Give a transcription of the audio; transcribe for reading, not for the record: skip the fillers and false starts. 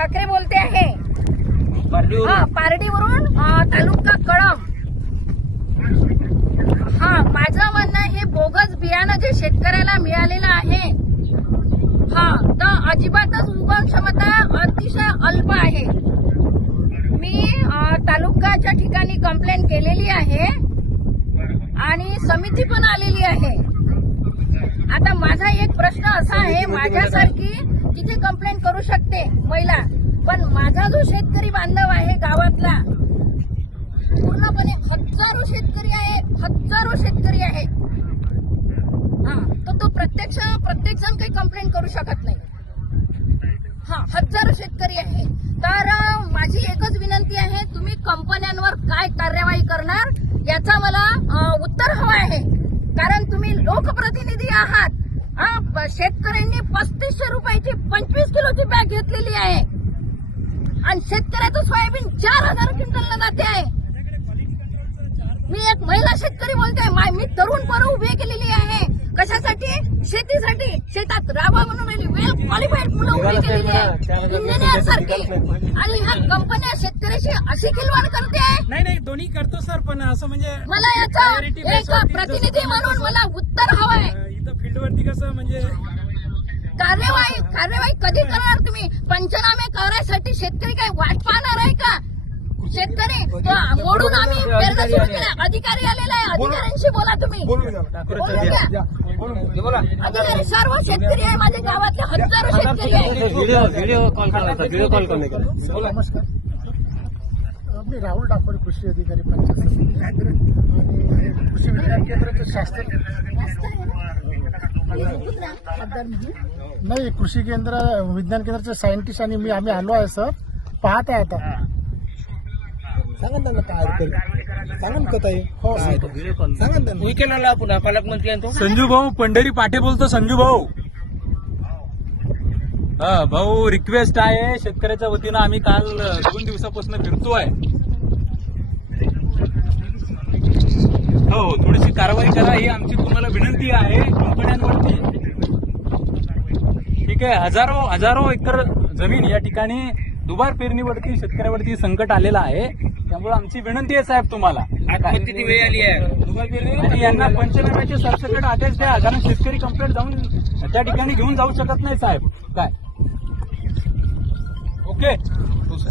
ठाकरे बोलते आहे. पारडीवरून तालुका कळंब. माझं म्हणणं हे बोगस बियाणं जे शेतकऱ्याला मिळालेलं आहे तर अजिबातच उगवण क्षमता अतिशय अल्प आहे. मी तालुक्याच्या ठिकाणी कंप्लेंट केलेली आहे आणि समिती पण आलेली आहे. आता माझा एक प्रश्न असा आहे, माझ्यासारखी तिथे कंप्लेंट करू शकते महिला, पण माझा जो शेतकरी बांधव आहे गावातला पूर्णपणे हजारो शेतकरी आहेत तर तो प्रत्येक जण काही कंप्लेंट करू शकत नाही. हजारो शेतकरी आहे. तर माझी एकच विनंती आहे, तुम्ही कंपन्यांवर काय कार्यवाही करणार याचा मला उत्तर हवं आहे. कारण तुम्ही लोकप्रतिनिधी आहात. शेतकऱ्यांनी 3500 रुपयाची 25 किलोची बॅग घेतलेली आहे आणि शेतकऱ्याचं सोयाबीन 4000 क्विंटलला जाते आहे. मी एक महिला शेतकरी बोलते. मी तरुण पोरं उभी केलेली आहे. कशासाठी? शेतीसाठी. शेतात राबा म्हणून वेल क्वालिफाईड मुलं उभी केलेली आहे इंजिनियर सारखी. आणि ह्या कंपन्या शेतकऱ्याशी अशी खिलवाड करते. नाही दोन्ही करतो सर, पण असं म्हणजे मला याचा एक प्रतिनिधी म्हणून मला उत्तर हवंय. इथं फील्डवरती कसं म्हणजे कार्यवाही कधी करणार तुम्ही? पंचनामे करायसाठी शेतकरी काय वाट पाहणार आहे का? शेतकरी मोडून आम्ही पेरणं सुरू केलं. अधिकारी आलेला आहे, अधिकाऱ्यांशी बोला तुम्ही. अधिकारी सर्व शेतकरी आहे, माझ्या गावातले हजारो शेतकरी आहे. व्हिडिओ कॉल करणे का? नमस्कार, मी राहुल डाकोरे, कृषी अधिकारी पंचायत समिती आणि कृषी विज्ञान केंद्राचे शास्त्र नाही, कृषी केंद्र विज्ञान केंद्राचे सायंटिस्ट आणि आम्ही आलो आहे सर. पाहत आहे आता. सांगा त्यांना काय सांगा ना कथा आहे. हो सांगा त्यांना. विकेंडला पुन्हा पालकमंत्री संजू भाऊ पंढरी पाटे बोलतो. संजू भाऊ, भाऊ रिक्वेस्ट आहे शेतकऱ्याच्या वतीनं. आम्ही काल 2 दिवसापासून फिरतोय. हो, थोडीशी कारवाई करा ही आमची तुम्हाला विनंती आहे कंपन्यांवरती. ठीक आहे. हजारो एकर जमीन या ठिकाणी दुबार पेरणीवरती शेतकऱ्यावरती संकट आलेलं आहे. त्यामुळे आमची विनंती आहे साहेब तुम्हाला, किती वेळ आली आहे दुबार पेरणी आणि यांना पंचनाम्याचे सरसकट आदेश द्या. कारण शेतकरी कंप्लेंट जाऊन त्या ठिकाणी घेऊन जाऊ शकत नाही साहेब. काय ओके? हो सर.